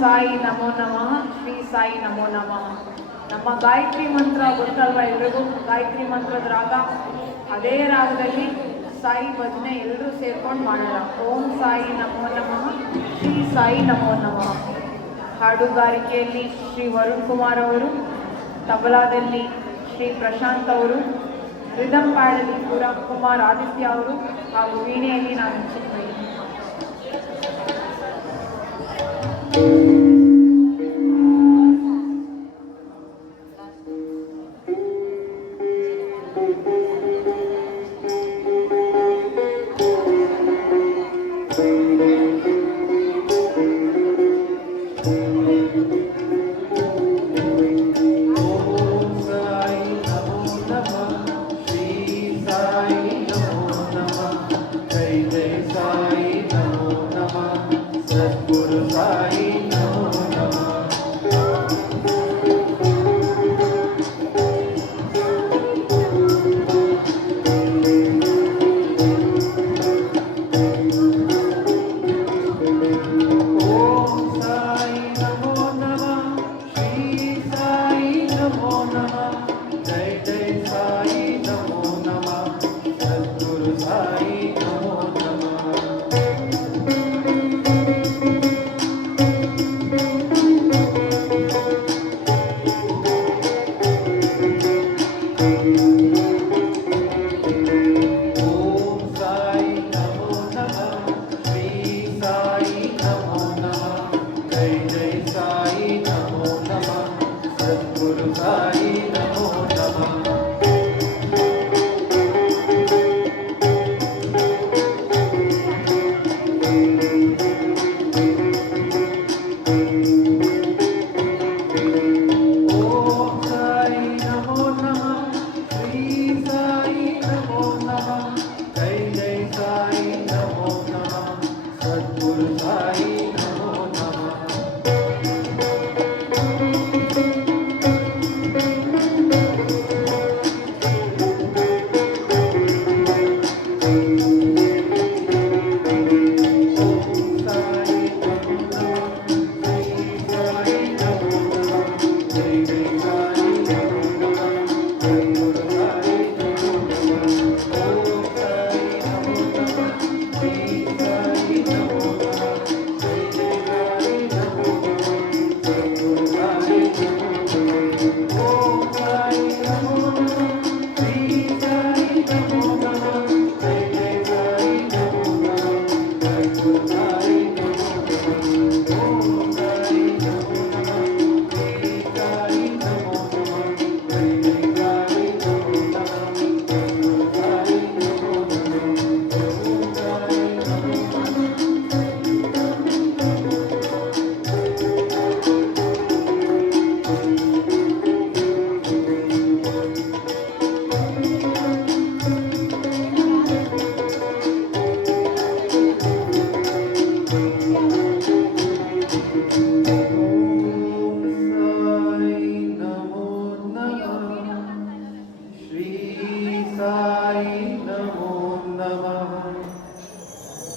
ಸಾಯಿ ನಮೋ ನಮಃ. ಶ್ರೀ ಸಾಯಿ ನಮೋ ನಮಃ. ನಮ್ಮ ಗಾಯತ್ರಿ ಮಂತ್ರ ಗೊತ್ತಲ್ವ ಎಲ್ರಿಗೂ? ಗಾಯತ್ರಿ ಮಂತ್ರದ ರಾಗ ಅದೇ ರಾಗದಲ್ಲಿ ಸಾಯಿ ಭಜನೆ ಎಲ್ಲರೂ ಸೇರ್ಕೊಂಡು ಮಾಡೋಣ. ಓಂ ಸಾಯಿ ನಮೋ ನಮಃ, ಶ್ರೀ ಸಾಯಿ ನಮೋ ನಮಃ. ಹಾಡುಗಾರಿಕೆಯಲ್ಲಿ ಶ್ರೀ ವರುಣ್ ಕುಮಾರ್ ಅವರು, ತಬಲಾದಲ್ಲಿ ಶ್ರೀ ಪ್ರಶಾಂತ್ ಅವರು, ರಿದಮ್ ಪ್ಯಾಡಲ್ಲಿ ಕುಮಾರ್ ಆದಿತ್ಯ ಅವರು ಹಾಗೂ ವೀಣೆಯಲ್ಲಿ ನಾನು ಚಿನ್ಮಯಿ.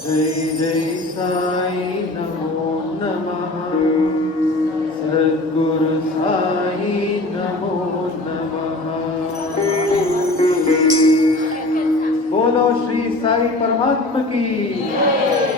जय जय साई नमो नमः, सद्गुरु साई नमो नमः। बोलो श्री साई परमात्मा की।